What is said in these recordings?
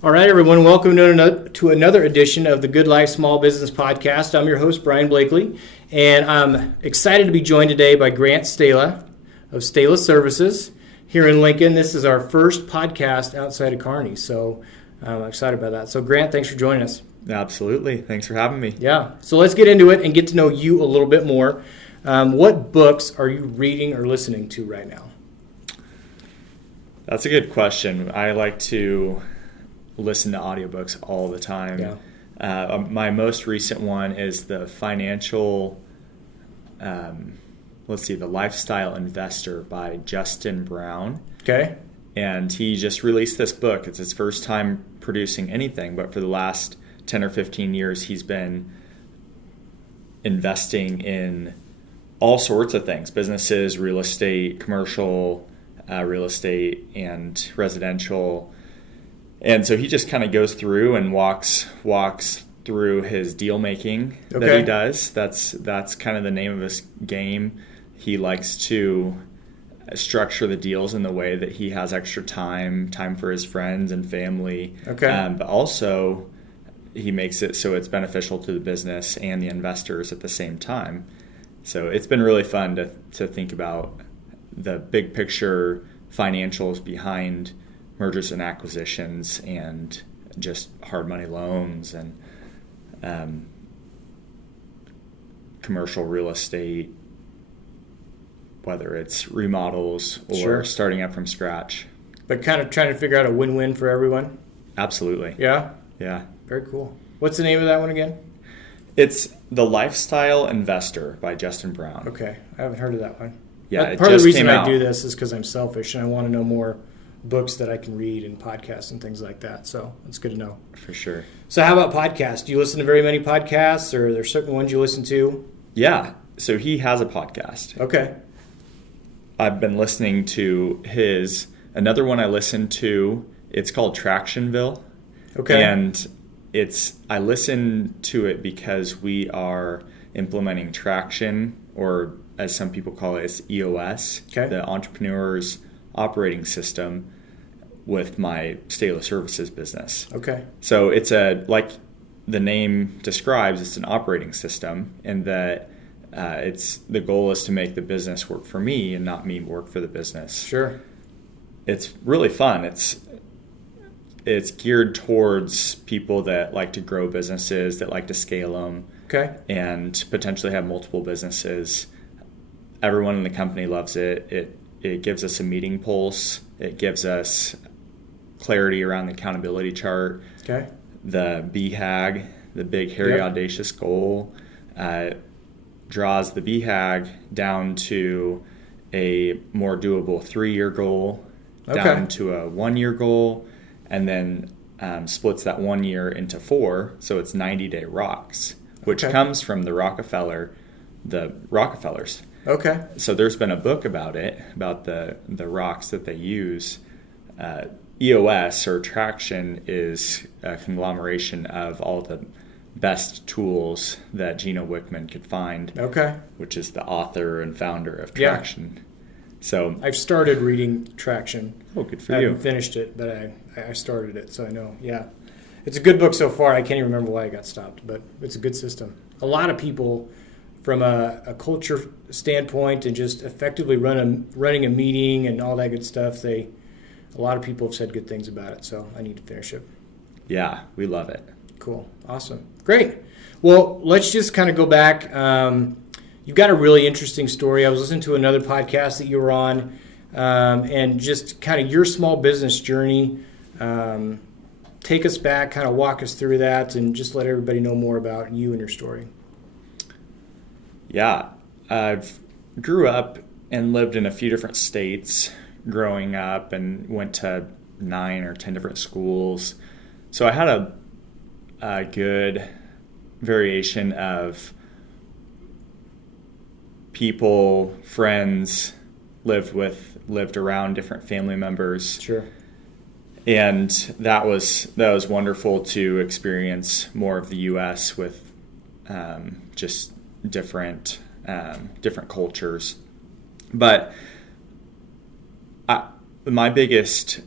All right, everyone, welcome to another edition of the Good Life Small Business Podcast. I'm your host, Brian Blakely, and I'm excited to be joined today by Grant Stahla of Stahla Services here in Lincoln. This is our first podcast outside of Kearney, so I'm excited about that. So, Grant, thanks for joining us. Absolutely. Thanks for having me. Yeah, so let's get into it and get to know you a little bit more. What books are you reading or listening to right now? That's a good question. I like to listen to audiobooks all the time. Yeah. My most recent one is the The Lifestyle Investor by Justin Brown. Okay. And he just released this book. It's his first time producing anything, but for the last 10 or 15 years, he's been investing in all sorts of things: businesses, real estate, commercial real estate, and residential. And so he just kind of goes through and walks through his deal making that he does. That's kind of the name of his game. He likes to structure the deals in the way that he has extra time for his friends and family. But also he makes it so it's beneficial to the business and the investors at the same time. So it's been really fun to think about the big picture financials behind mergers and acquisitions and just hard money loans and commercial real estate, whether it's remodels or starting up from scratch. But kind of trying to figure out a win-win for everyone? Absolutely. Yeah? Yeah. Very cool. What's the name of that one again? It's The Lifestyle Investor by Justin Brown. Okay. I haven't heard of that one. Yeah, part of the reason I do this is because I'm selfish and I want to know more books that I can read and podcasts and things like that. So it's good to know. For sure. So how about podcasts? Do you listen to very many podcasts, or are there certain ones you listen to? Yeah. So he has a podcast. Okay. I've been listening to another one I listened to. It's called Tractionville. Okay. And I listen to it because we are implementing Traction, or as some people call it, it's EOS, the Entrepreneur's Operating System, with my Stahla Services business. Okay. So it's like the name describes, it's an operating system, and that the goal is to make the business work for me and not me work for the business. Sure. It's really fun. It's geared towards people that like to grow businesses, that like to scale them, and potentially have multiple businesses. Everyone in the company loves it. It gives us a meeting pulse. It gives us clarity around the accountability chart. Okay. The BHAG, the big, hairy, audacious goal, draws the BHAG down to a more doable 3-year goal, down to a 1-year goal, and then splits that 1 year into 4. So it's 90-day rocks, which comes from the Rockefellers. Okay. So there's been a book about it, about the rocks that they use. EOS, or Traction, is a conglomeration of all the best tools that Gino Wickman could find, which is the author and founder of Traction. Yeah. So I've started reading Traction. Oh, good for you. I haven't finished it, but I started it, so I know. Yeah. It's a good book so far. I can't even remember why I got stopped, but it's a good system. A lot of people, from a culture standpoint and just effectively running a meeting and all that good stuff, a lot of people have said good things about it, so I need to finish it. Yeah, we love it. Cool. Awesome. Great. Well, let's just kind of go back. You've got a really interesting story. I was listening to another podcast that you were on, and just kind of your small business journey. Take us back, kind of walk us through that, and just let everybody know more about you and your story. Yeah, I grew up and lived in a few different states growing up, and went to 9 or 10 different schools. So I had a good variation of people, friends, lived around different family members. Sure. And that was wonderful to experience more of the U.S. with just different cultures. But my biggest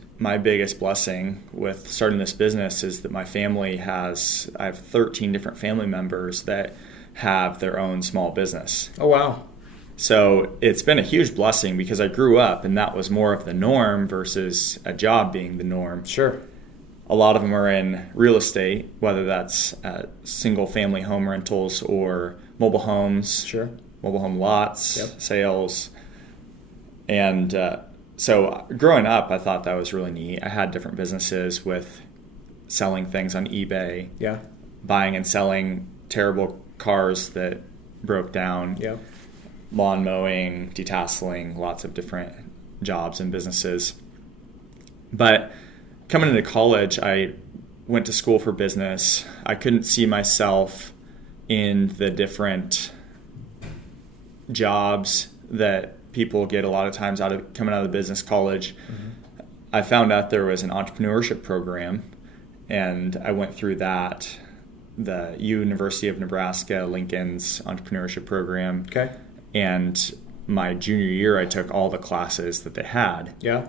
blessing with starting this business is that my family I have 13 different family members that have their own small business. Oh, wow. So it's been a huge blessing because I grew up and that was more of the norm versus a job being the norm. Sure. A lot of them are in real estate, whether that's single family home rentals or mobile homes, Sure. mobile home lots, Yep. sales. And so growing up, I thought that was really neat. I had different businesses with selling things on eBay, Yeah. buying and selling terrible cars that broke down, Yeah. lawn mowing, detasseling, lots of different jobs and businesses. But coming into college, I went to school for business. I couldn't see myself in the different jobs that people get a lot of times coming out of the business college. Mm-hmm. I found out there was an entrepreneurship program, and I went through that, the University of Nebraska Lincoln's entrepreneurship program. Okay. And my junior year, I took all the classes that they had. Yeah.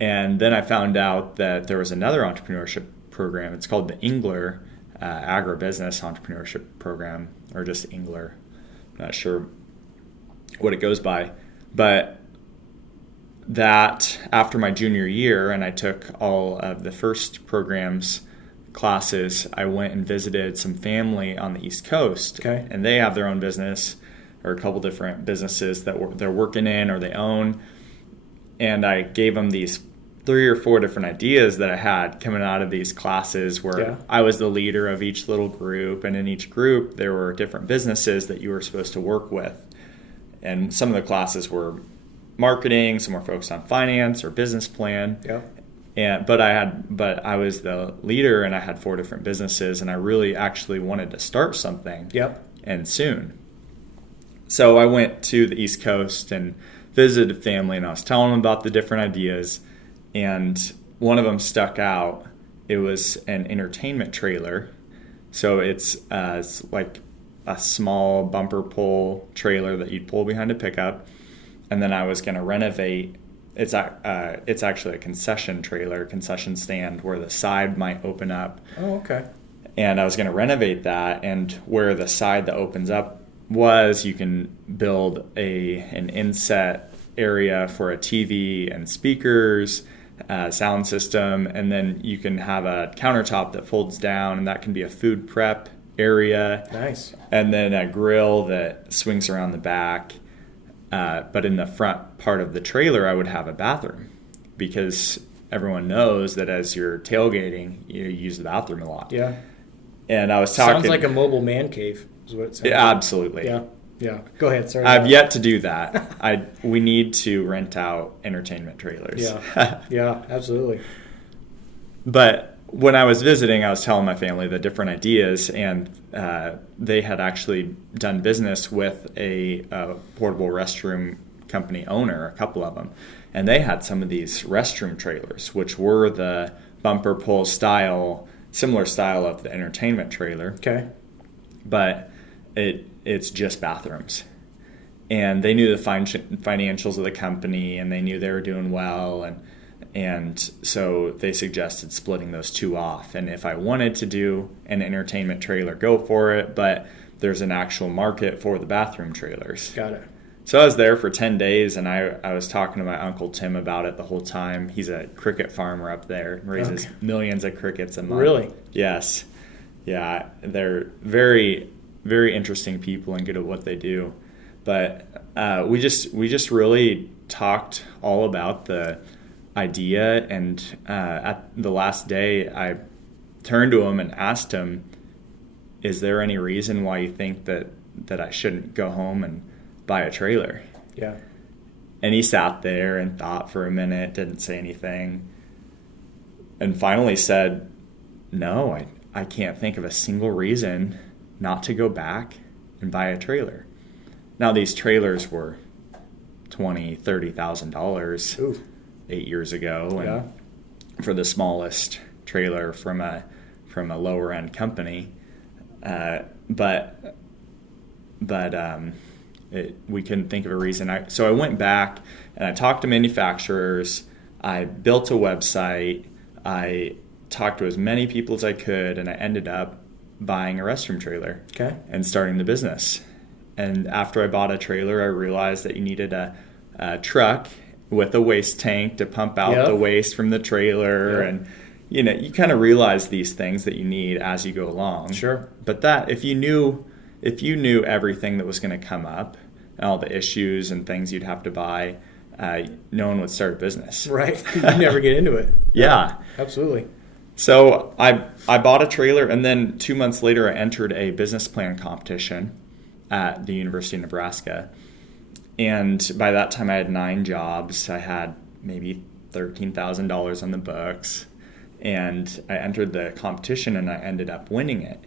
And then I found out that there was another entrepreneurship program. It's called the Engler Agribusiness Entrepreneurship Program, or just Engler. Not sure what it goes by. But that after my junior year, and I took all of the first program's classes, I went and visited some family on the East Coast. Okay. And they have their own business, or a couple different businesses that they're working in or they own. And I gave them these 3 or 4 different ideas that I had coming out of these classes where Yeah. I was the leader of each little group. And in each group, there were different businesses that you were supposed to work with. And some of the classes were marketing, some were focused on finance or business plan. Yeah. But I was the leader, and I had 4 different businesses, and I really actually wanted to start something. Yep. And soon. So I went to the East Coast and visited family, and I was telling them about the different ideas, and one of them stuck out. It was an entertainment trailer. So it's like a small bumper pull trailer that you'd pull behind a pickup, and then I was going to renovate. It's actually a concession trailer, concession stand, where the side might open up. Oh, okay. And I was going to renovate that, and where the side that opens up was, you can build an inset area for a TV and speakers, sound system, and then you can have a countertop that folds down, and that can be a food prep area. Nice. And then a grill that swings around the back. But in the front part of the trailer, I would have a bathroom, because everyone knows that as you're tailgating, you use the bathroom a lot. Yeah. And I was talking... Sounds like a mobile man cave is what it sounds Yeah, like. absolutely. Yeah. Yeah. Go ahead. Sorry. I've yet to do that. We need to rent out entertainment trailers. Yeah. Yeah, absolutely. But when I was visiting, I was telling my family the different ideas, and they had actually done business with a portable restroom company owner, a couple of them, and they had some of these restroom trailers, which were the bumper pull style, similar style of the entertainment trailer. Okay. But it's just bathrooms. And they knew the financials of the company, and they knew they were doing well, and so they suggested splitting those two off. And if I wanted to do an entertainment trailer, go for it, but there's an actual market for the bathroom trailers. Got it. So I was there for 10 days, and I was talking to my Uncle Tim about it the whole time. He's a cricket farmer up there, raises millions of crickets a month. Really? Yes. Yeah, they're very, very interesting people and good at what they do. But we just really talked all about the idea, and at the last day, I turned to him and asked him, "Is there any reason why you think that I shouldn't go home and buy a trailer?" Yeah. And he sat there and thought for a minute, didn't say anything, and finally said, "No, I can't think of a single reason not to go back and buy a trailer." Now, these trailers were $20,000, $30,000 8 years ago, and for the smallest trailer from a lower end company, but we couldn't think of a reason. So I went back and I talked to manufacturers. I built a website. I talked to as many people as I could, and I ended up buying a restroom trailer and starting the business. And after I bought a trailer, I realized that you needed a truck with a waste tank to pump out the waste from the trailer. And, you kind of realize these things that you need as you go along. Sure. But that if you knew everything that was going to come up, and all the issues and things you'd have to buy, no one would start a business. Right. You never get into it. Yeah. Absolutely. So I bought a trailer, and then 2 months later I entered a business plan competition at the University of Nebraska. And by that time I had 9 jobs. I had maybe $13,000 on the books. And I entered the competition and I ended up winning it.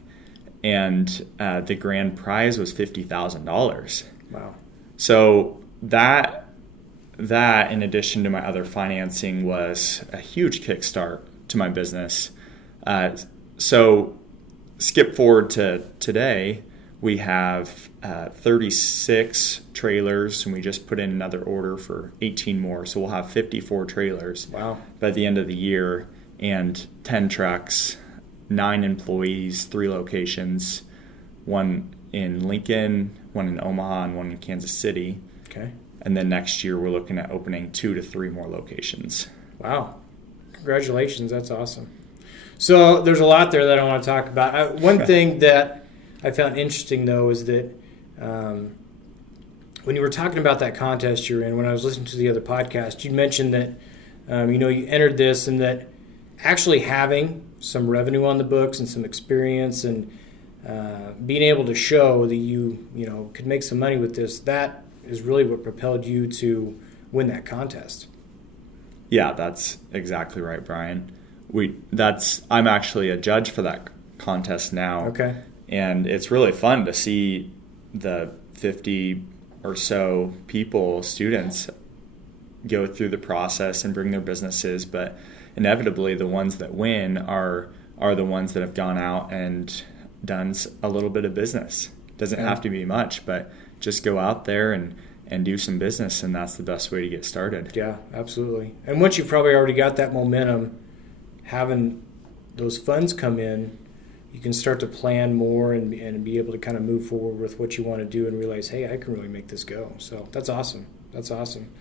And the grand prize was $50,000. Wow. So that in addition to my other financing was a huge kickstart to my business. So skip forward to today, we have 36 trailers, and we just put in another order for 18 more. So we'll have 54 trailers by the end of the year, and 10 trucks, 9 employees, 3 locations, 1 in Lincoln, 1 in Omaha, and 1 in Kansas City. Okay. And then next year we're looking at opening 2 to 3 more locations. Wow. Congratulations. That's awesome. So there's a lot there that I want to talk about. One thing that I found interesting, though, is that when you were talking about that contest you're in, when I was listening to the other podcast, you mentioned that, you entered this and that actually having some revenue on the books and some experience and being able to show that you could make some money with this, that is really what propelled you to win that contest. Yeah, that's exactly right, Brian. I'm actually a judge for that contest now. Okay. And it's really fun to see the 50 or so students go through the process and bring their businesses, but inevitably the ones that win are the ones that have gone out and done a little bit of business. Doesn't have to be much, but just go out there and do some business, and that's the best way to get started. Yeah, absolutely. And once you've probably already got that momentum, having those funds come in, you can start to plan more and be able to kind of move forward with what you want to do and realize, hey, I can really make this go. So that's awesome. That's awesome.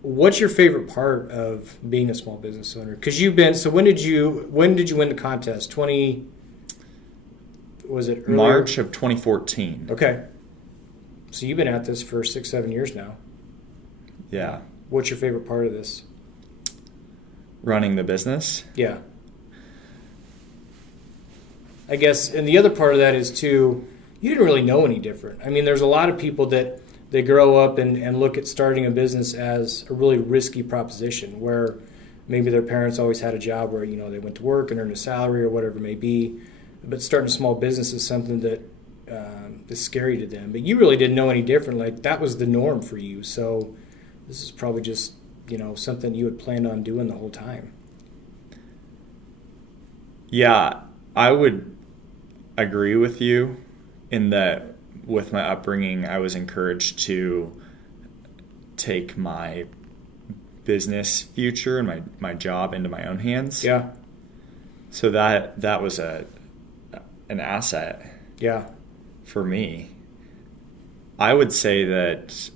What's your favorite part of being a small business owner? Because when did you win the contest? Was it earlier? March of 2014. Okay. So you've been at this for 6-7 years now. Yeah. What's your favorite part of this? Running the business? Yeah. I guess, and the other part of that is too, you didn't really know any different. I mean, there's a lot of people that they grow up and look at starting a business as a really risky proposition where maybe their parents always had a job where, they went to work and earned a salary or whatever it may be. But starting a small business is something that is scary to them. But you really didn't know any different. Like, that was the norm for you. So this is probably just, something you had planned on doing the whole time. Yeah, I would agree with you in that with my upbringing, I was encouraged to take my business future and my job into my own hands. Yeah. So that was an asset. Yeah. For me. I would say that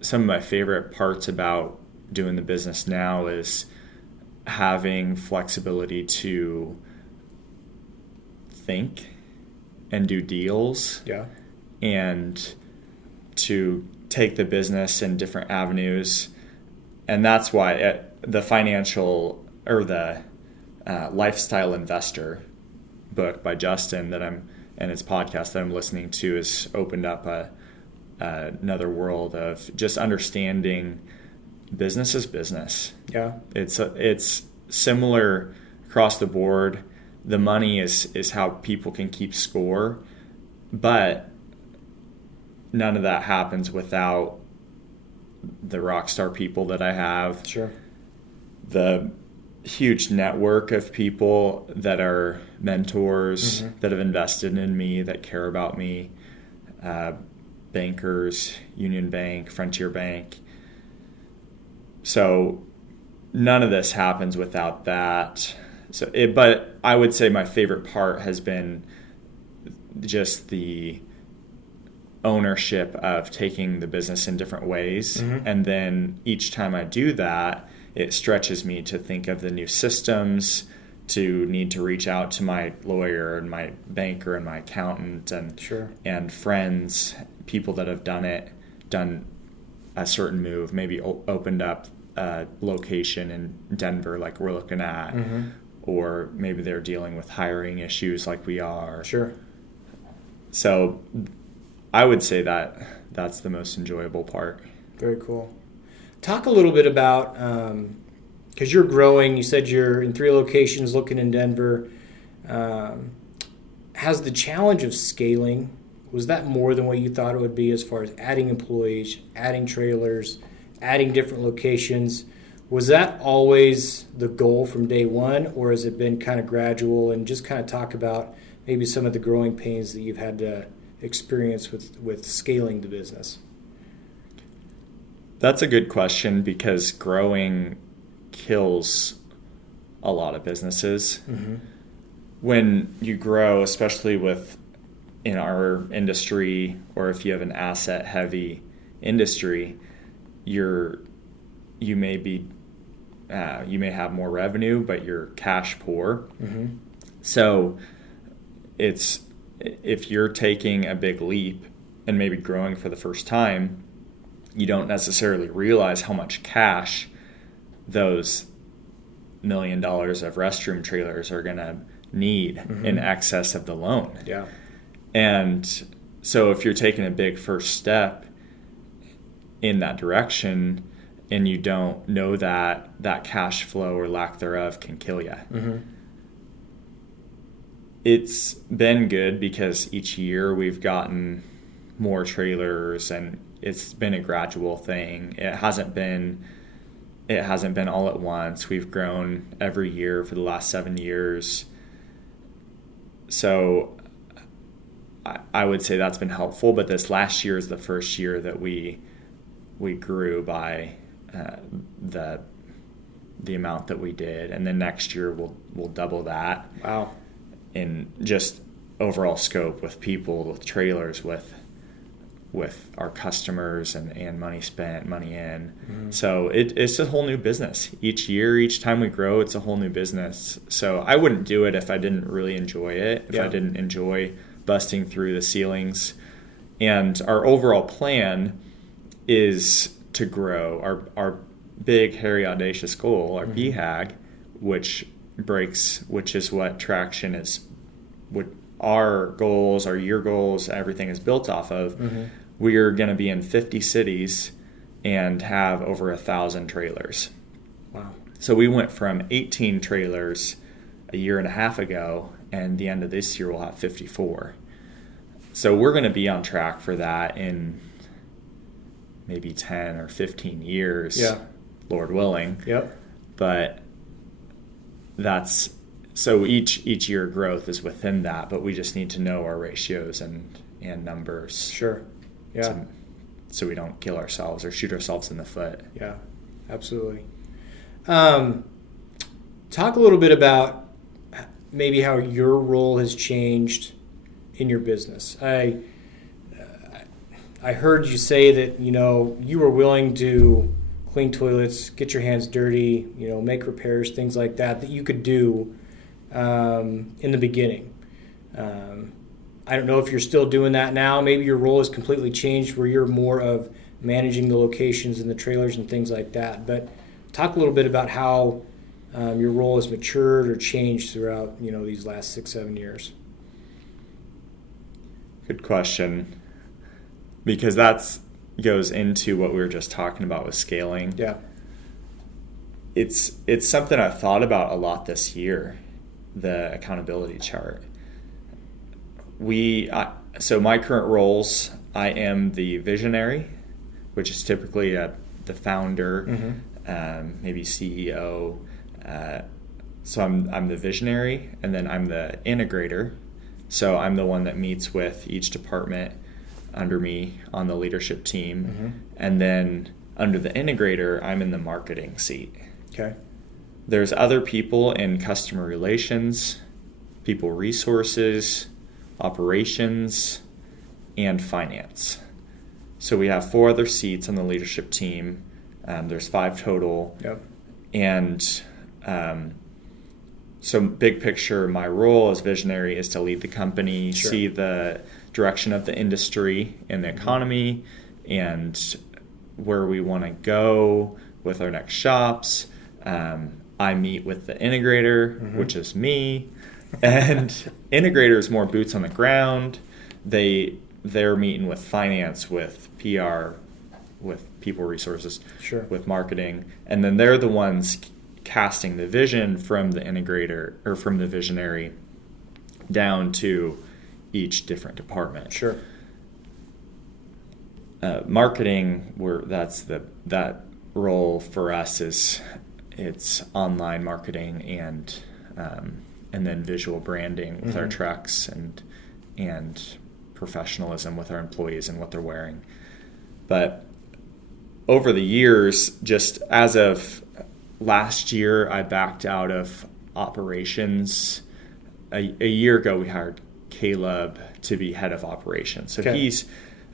some of my favorite parts about doing the business now is having flexibility to think and do deals. Yeah. And to take the business in different avenues. And that's why the financial or the Lifestyle Investor book by Justin and his podcast that I'm listening to has opened up another world of just understanding business is business. Yeah. It's similar across the board. The money is how people can keep score, but none of that happens without the rock star people that I have. Sure. The huge network of people that are mentors, that have invested in me, that care about me, bankers, Union Bank, Frontier Bank. So none of this happens without that. But I would say my favorite part has been just the ownership of taking the business in different ways. Mm-hmm. And then each time I do that, it stretches me to think of the new systems, to need to reach out to my lawyer and my banker and my accountant and sure. and friends, people that have done a certain move, maybe opened up a location in Denver like we're looking at, mm-hmm. or maybe they're dealing with hiring issues like we are. Sure. So I would say that that's the most enjoyable part. Very cool. Talk a little bit about, because you're growing, you said you're in 3 locations looking in Denver. Has the challenge of scaling, was that more than what you thought it would be as far as adding employees, adding trailers, adding different locations? Was that always the goal from day one, or has it been kind of gradual? And just kind of talk about maybe some of the growing pains that you've had to experience with scaling the business. That's a good question, because growing kills a lot of businesses. Mm-hmm. When you grow, especially in our industry, or if you have an asset heavy industry, you may have more revenue, but you're cash poor. Mm-hmm. So if you're taking a big leap and maybe growing for the first time, you don't necessarily realize how much cash those $1 million of restroom trailers are going to need, mm-hmm. in excess of the loan. Yeah. And so if you're taking a big first step in that direction and you don't know that cash flow or lack thereof can kill you. Mm-hmm. It's been good because each year we've gotten more trailers, and it's been a gradual thing. It hasn't been all at once. We've grown every year for the last 7 years. So I would say that's been helpful, but this last year is the first year that we grew by the amount that we did, and then next year we'll double that. Wow. In just overall scope, with people, with trailers, with our customers, and money spent, money in. Mm-hmm. So it's a whole new business. Each year, each time we grow, it's a whole new business. So I wouldn't do it if I didn't really enjoy it, if I didn't enjoy busting through the ceilings. And our overall plan is to grow. Our big, hairy, audacious goal, our mm-hmm. BHAG, which is what traction is, what our goals, our year goals, everything is built off of. Mm-hmm. We are going to be in 50 cities and have over 1,000 trailers. Wow. So we went from 18 trailers a year and a half ago, and the end of this year we'll have 54. So we're going to be on track for that in maybe 10 or 15 years, Lord willing. Yep. But that's, so each year growth is within that, but we just need to know our ratios and numbers. Sure. Yeah. So we don't kill ourselves or shoot ourselves in the foot. Yeah, absolutely. Talk a little bit about maybe how your role has changed in your business. I heard you say that, you were willing to clean toilets, get your hands dirty, make repairs, things like that you could do in the beginning. I don't know if you're still doing that now. Maybe your role has completely changed where you're more of managing the locations and the trailers and things like that. But talk a little bit about how your role has matured or changed throughout, these last 6-7 years. Good question. Because that goes into what we were just talking about with scaling. Yeah. It's something I've thought about a lot this year, the accountability chart. So my current roles, I am the visionary, which is typically the founder, mm-hmm. Maybe CEO. So I'm the visionary, and then I'm the integrator. So I'm the one that meets with each department under me on the leadership team, mm-hmm. and then under the integrator, I'm in the marketing seat. Okay. There's other people in customer relations, people resources, operations, and finance. So we have 4 other seats on the leadership team. There's 5 total. Yep. And so big picture, my role as visionary is to lead the company, Sure. see the direction of the industry and the economy, and where we want to go with our next shops. I meet with the integrator, which is me, and integrator is more boots on the ground. They're meeting with finance, with PR, with people resources, Sure. with marketing, and then they're the ones casting the vision from the integrator or from the visionary down to each different department. Sure. Marketing, that role for us is it's online marketing and then visual branding with our trucks and professionalism with our employees and what they're wearing. But over the years, just as of last year, I backed out of operations. A year ago, we hired Caleb to be head of operations. So Okay.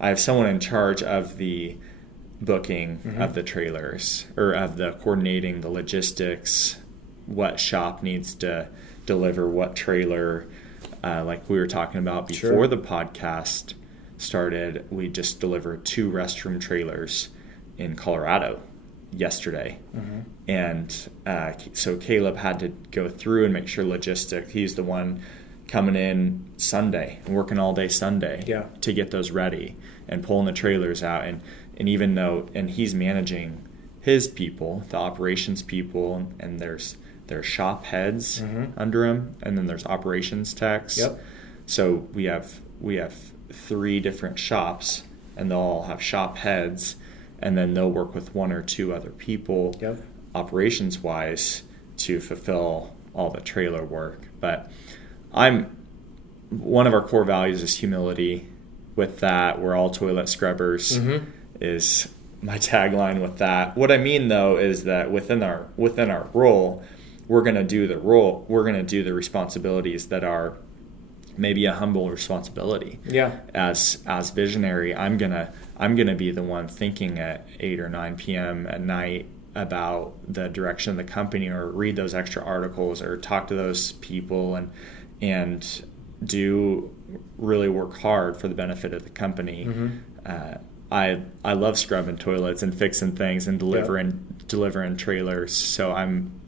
I have someone in charge of the booking of the trailers, or of the coordinating the logistics, what shop needs to deliver what trailer. Like we were talking about before Sure. the podcast started, we just delivered 2 restroom trailers in Colorado yesterday. And so Caleb had to go through and make sure logistic. He's the one coming in Sunday and working all day Sunday Yeah. to get those ready and pulling the trailers out. And even though, and he's managing his people, the operations people, and there's shop heads under him, and then there's operations techs. Yep. So we have 3 different shops, and they'll all have shop heads, and then they'll work with 1 or 2 other people, Yep. operations wise, to fulfill all the trailer work. But one of our core values is humility. With that, we're all toilet scrubbers is my tagline with that. What I mean though is that within our role, we're going to do the responsibilities that are maybe a humble responsibility. Yeah. As visionary, I'm gonna be the one thinking at 8 or 9 p.m. at night about the direction of the company, or read those extra articles, or talk to those people, and do really work hard for the benefit of the company. I love scrubbing toilets and fixing things and delivering trailers, so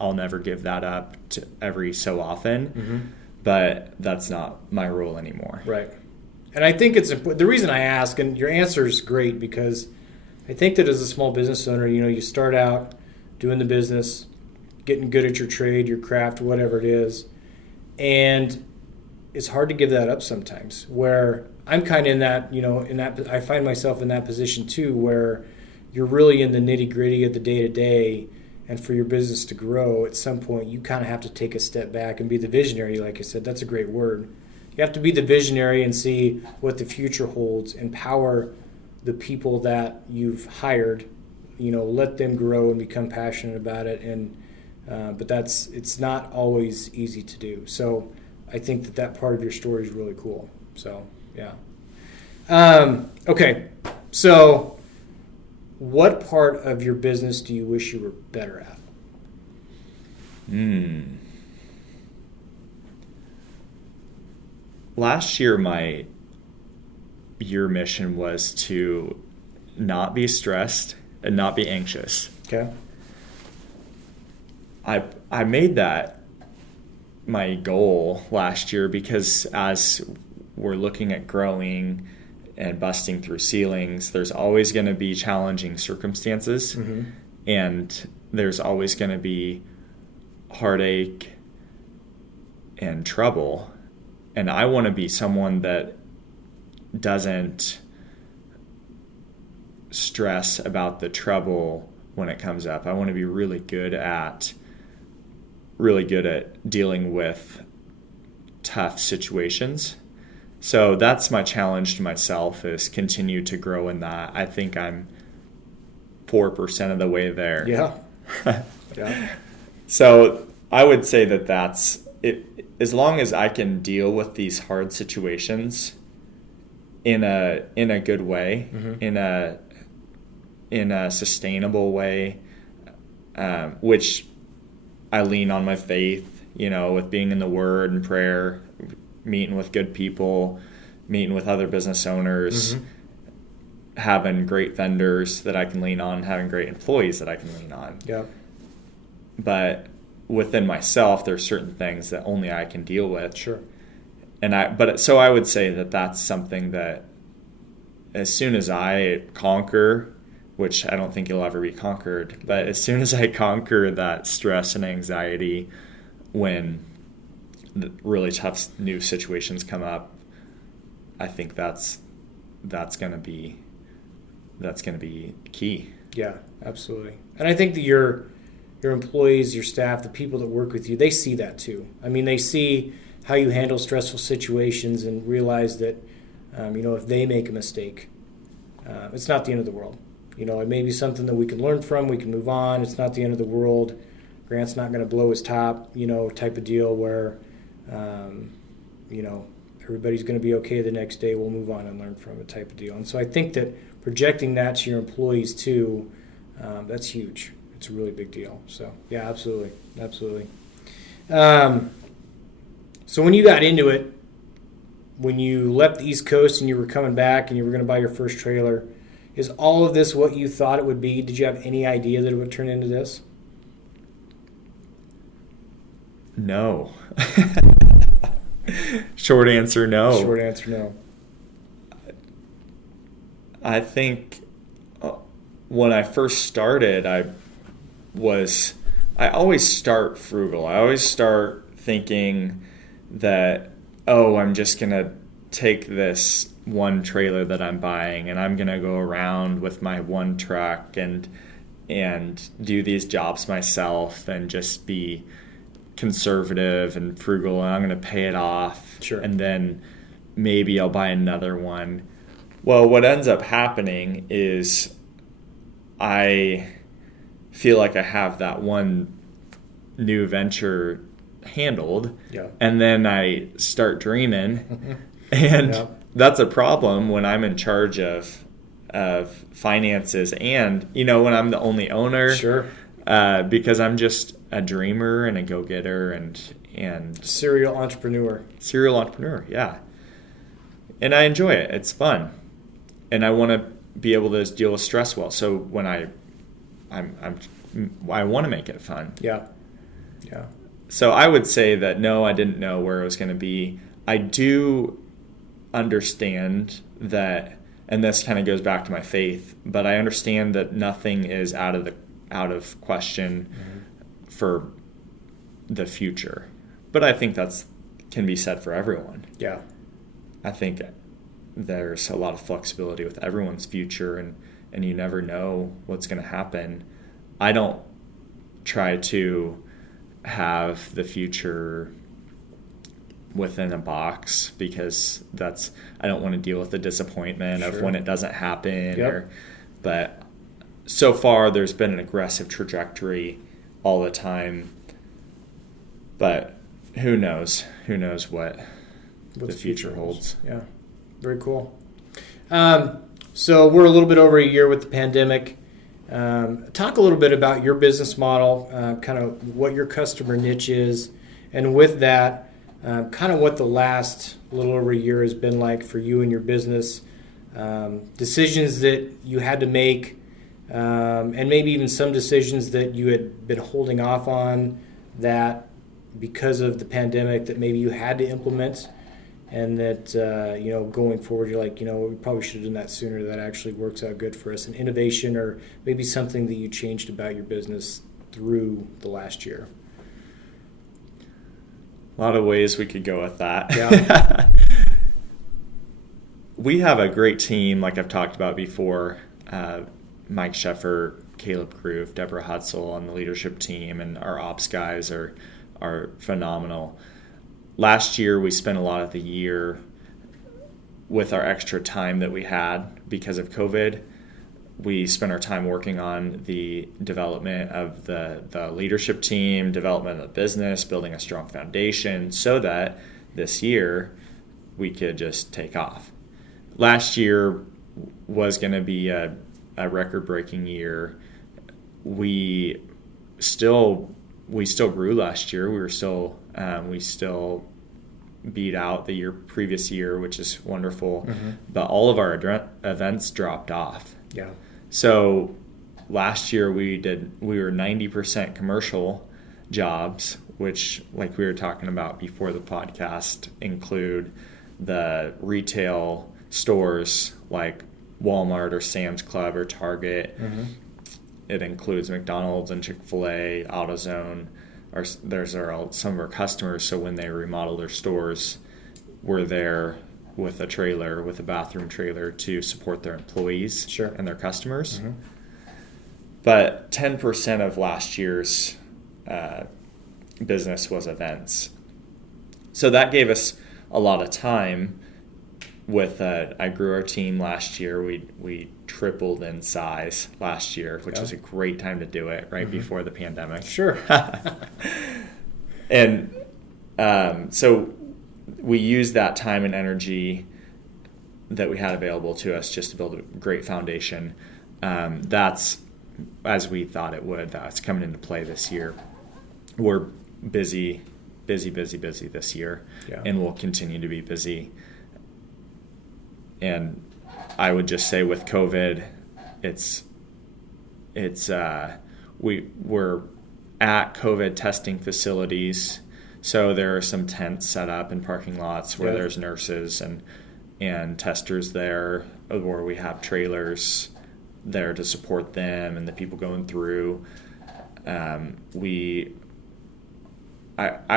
I'll never give that up to every so often. But that's not my role anymore. Right. And I think it's important. The reason I ask, and your answer is great, because I think that as a small business owner, you start out doing the business, getting good at your trade, your craft, whatever it is, and it's hard to give that up sometimes. Where I'm kind of in that, I find myself in that position too, where you're really in the nitty gritty of the day to day. And for your business to grow, at some point, you kind of have to take a step back and be the visionary. Like I said, that's a great word. You have to be the visionary and see what the future holds, empower the people that you've hired, let them grow and become passionate about it. And but it's not always easy to do. So I think that part of your story is really cool. So yeah. Okay, so what part of your business do you wish you were better at? Last year, my year mission was to not be stressed and not be anxious. Okay. I made that my goal last year because as we're looking at growing and busting through ceilings, there's always going to be challenging circumstances, and there's always going to be heartache and trouble. And I want to be someone that doesn't stress about the trouble when it comes up. I want to be really good at dealing with tough situations. So that's my challenge to myself, is continue to grow in that. I think I'm 4% of the way there. Yeah. Yeah. So I would say that that's it. As long as I can deal with these hard situations in a good way, Mm-hmm. in a sustainable way, which I lean on my faith, with being in the Word and prayer, meeting with good people, meeting with other business owners, having great vendors that I can lean on, having great employees that I can lean on. Yeah. But within myself, there's certain things that only I can deal with. Sure. So I would say that that's something that as soon as I conquer, which I don't think it'll ever be conquered, but as soon as I conquer that stress and anxiety when the really tough new situations come up, I think that's going to be key. Yeah, absolutely. And I think that your employees, your staff, the people that work with you, they see that too. I mean, they see how you handle stressful situations and realize that, if they make a mistake, it's not the end of the world. It may be something that we can learn from, we can move on. It's not the end of the world. Grant's not going to blow his top, type of deal where, everybody's going to be okay the next day. We'll move on and learn from it type of deal. And so I think that projecting that to your employees too, that's huge. It's a really big deal. So yeah, absolutely. Absolutely. So when you got into it, when you left the East Coast and you were coming back and you were going to buy your first trailer, is all of this what you thought it would be? Did you have any idea that it would turn into this? No. Short answer, no. Short answer, no. I think when I first started, I always start frugal. I always start thinking that, I'm just going to take this one trailer that I'm buying and I'm going to go around with my one truck and do these jobs myself and just be conservative and frugal, and I'm going to pay it off. Sure. And then maybe I'll buy another one. Well, what ends up happening is I feel like I have that one new venture handled, Yeah. and then I start dreaming, and Yeah. that's a problem when I'm in charge of finances and, when I'm the only owner. Sure. Because I'm just a dreamer and a go-getter and Serial entrepreneur. Yeah. And I enjoy it. It's fun. And I want to be able to deal with stress well. So when I want to make it fun. Yeah. Yeah. So I would say that no, I didn't know where it was going to be. I do understand that, and this kind of goes back to my faith, but I understand that nothing is out of question for the future. But I think that's can be said for everyone. Yeah. I think there's a lot of flexibility with everyone's future, and you never know what's going to happen. I don't try to have the future within a box because I don't want to deal with the disappointment of when it doesn't happen. Yep. But so far there's been an aggressive trajectory all the time. But who knows? Who knows what the future holds? Yeah, very cool. So we're a little bit over a year with the pandemic. Talk a little bit about your business model, kind of what your customer niche is, and with that, kind of what the last little over a year has been like for you and your business, decisions that you had to make, and maybe even some decisions that you had been holding off on that because of the pandemic that maybe you had to implement, and that going forward you're like, we probably should have done that sooner. That actually works out good for us. An innovation or maybe something that you changed about your business through the last year. A lot of ways we could go with that. Yeah. We have a great team, like I've talked about before. Mike Sheffer, Caleb Groove, Deborah Hutzel on the leadership team, and our ops guys are phenomenal. Last year, we spent a lot of the year with our extra time that we had because of COVID. we spent our time working on the development of the leadership team, development of the business, building a strong foundation so that this year we could just take off. Last year was going to be a record-breaking year. We still grew last year. We still beat out the previous year, which is wonderful. Mm-hmm. But all of our events dropped off. Yeah. So last year we were 90% commercial jobs, which, like we were talking about before the podcast, include the retail stores like Walmart or Sam's Club or Target. Mm-hmm. It includes McDonald's and Chick-fil-A, AutoZone. Those are some of our customers. So when they remodel their stores, we're there with a bathroom trailer to support their employees. Sure. And their customers. Mm-hmm. But 10% of last year's business was events. So that gave us a lot of time. I grew our team last year. We tripled in size last year, which was a great time to do it, right before the pandemic. Sure. And so we used that time and energy that we had available to us just to build a great foundation. That's as we thought it would. That's coming into play this year. We're busy this year, and we'll continue to be busy. And I would just say with COVID, we're at COVID testing facilities. So there are some tents set up in parking lots where there's nurses and testers there, where we have trailers there to support them and the people going through. I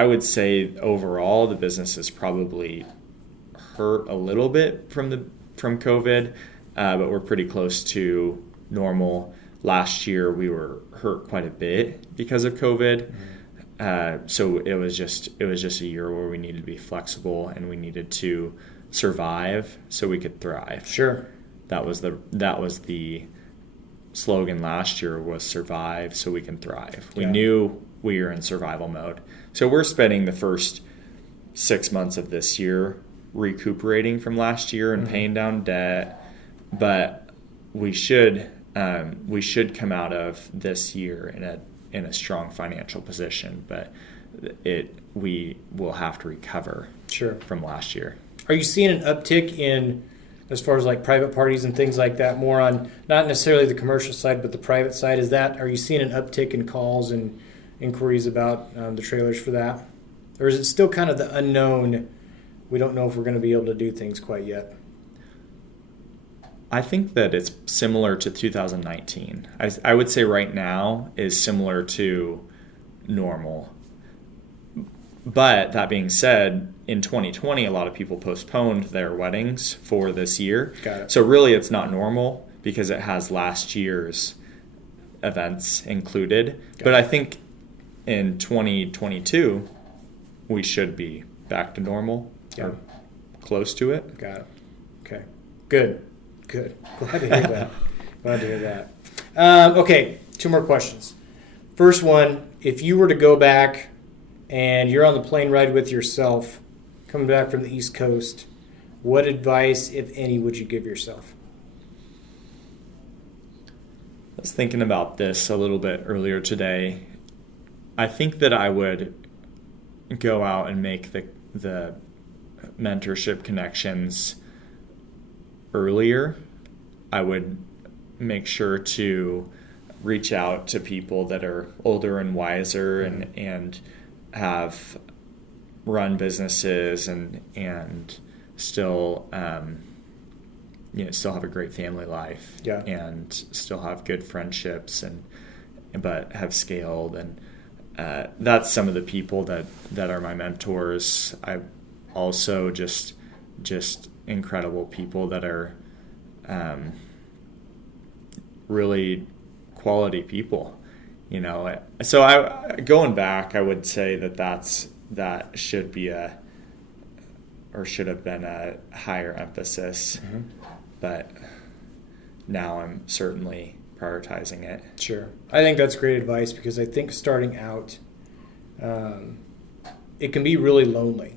would say overall the business is probably hurt a little bit from COVID, but we're pretty close to normal. Last year we were hurt quite a bit because of COVID. So it was just a year where we needed to be flexible and we needed to survive so we could thrive. Sure. That was the slogan last year, was survive so we can thrive. We knew we were in survival mode. So we're spending the first 6 months of this year recuperating from last year and paying down debt, but we should come out of this year in a strong financial position, but we will have to recover from last year. Are you seeing an uptick in, as far as like private parties and things like that, more on not necessarily the commercial side but the private side? Are you seeing an uptick in calls and inquiries about the trailers for that, or is it still kind of the unknown? We don't know if we're going to be able to do things quite yet. I think that it's similar to 2019. I would say right now is similar to normal. But that being said, in 2020, a lot of people postponed their weddings for this year. Got it. So really it's not normal because it has last year's events included. But I think in 2022, we should be back to normal or close to it. Got it. Okay. Good. Glad to hear that. Okay, 2 more questions. First one, if you were to go back and you're on the plane ride with yourself, coming back from the East Coast, what advice, if any, would you give yourself? I was thinking about this a little bit earlier today. I think that I would go out and make the mentorship connections earlier. I would make sure to reach out to people that are older and wiser and have run businesses and still still have a great family life and still have good friendships but have scaled, and that's some of the people that are my mentors. I also just incredible people that are really quality people, So going back, I would say that should be should have been a higher emphasis. But now I'm certainly prioritizing it. Sure. I think that's great advice, because I think starting out, it can be really lonely.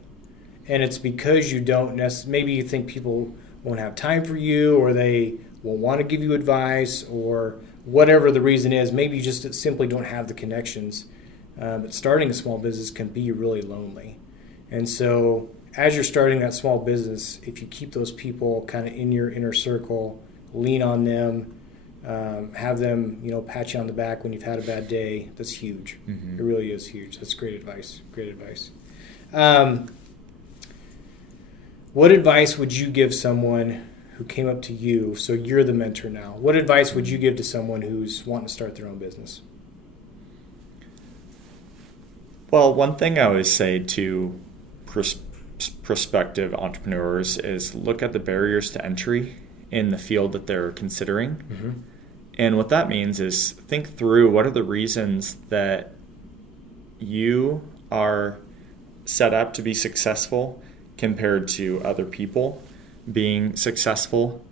And it's because you don't maybe you think people won't have time for you, or they won't want to give you advice, or whatever the reason is. Maybe you just simply don't have the connections. But starting a small business can be really lonely. And so as you're starting that small business, if you keep those people kind of in your inner circle, lean on them, have them, pat you on the back when you've had a bad day, that's huge. Mm-hmm. It really is huge. That's great advice. Great advice. What advice would you give someone who came up to you? So you're the mentor now. What advice would you give to someone who's wanting to start their own business? Well, one thing I always say to prospective entrepreneurs is look at the barriers to entry in the field that they're considering. Mm-hmm. And what that means is think through what are the reasons that you are set up to be successful compared to other people being successful.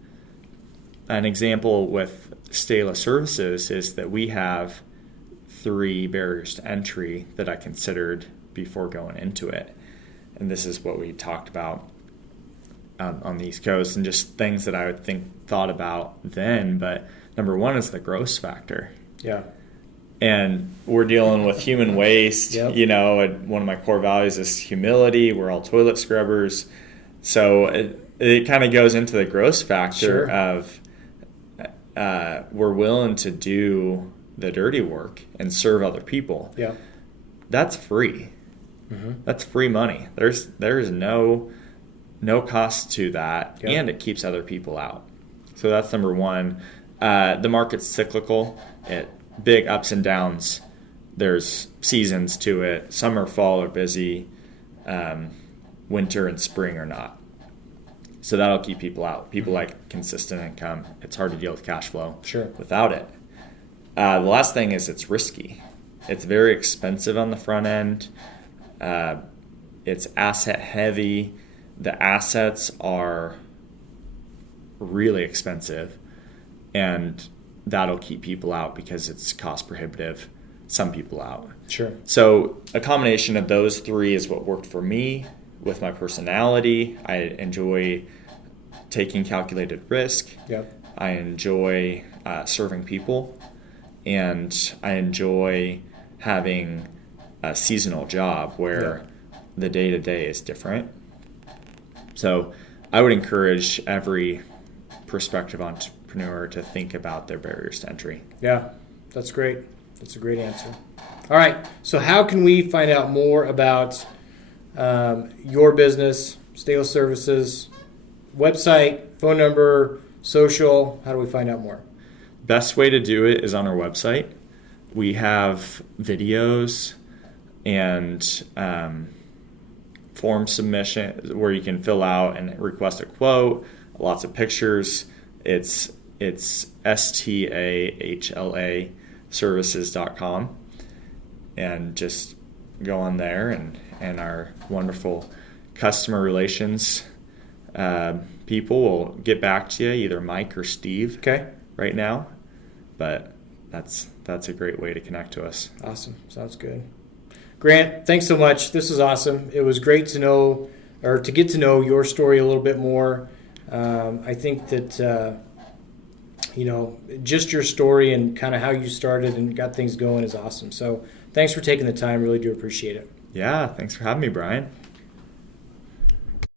An example with Stahla Services is that we have 3 barriers to entry that I considered before going into it. And this is what we talked about on the East Coast, and just things that I would thought about then. But number 1 is the gross factor. Yeah. And we're dealing with human waste. Yep. And one of my core values is humility. We're all toilet scrubbers. So it kind of goes into the gross factor. Sure. Of we're willing to do the dirty work and serve other people. Yeah. That's free. Mm-hmm. That's free money. There's no cost to that. Yep. And it keeps other people out. So that's number 1. The market's cyclical. Big ups and downs. There's seasons to it. Summer, fall are busy. Winter and spring are not. So that'll keep people out. People like consistent income. It's hard to deal with cash flow. Sure. Without it. The last thing is it's risky. It's very expensive on the front end. It's asset heavy. The assets are really expensive, and that'll keep people out because it's cost prohibitive. Some people out. Sure. So a combination of those 3 is what worked for me with my personality. I enjoy taking calculated risk. Yep. I enjoy serving people. And I enjoy having a seasonal job where the day-to-day is different. So I would encourage every prospective entrepreneur to think about their barriers to entry. Yeah, that's great. That's a great answer. All right, so how can we find out more about your business, Stahla Services, website, phone number, social? How do we find out more? Best way to do it is on our website. We have videos and form submission where you can fill out and request a quote. Lots of pictures. It's Stahla Services.com, and just go on there, and our wonderful customer relations people will get back to you, either Mike or Steve. Okay. Right now. But that's a great way to connect to us. Awesome. Sounds good. Grant, thanks so much. This was awesome. It was great to know, or to get to know your story a little bit more. I think that, just your story and kind of how you started and got things going is awesome. So thanks for taking the time. Really do appreciate it. Yeah, thanks for having me, Brian.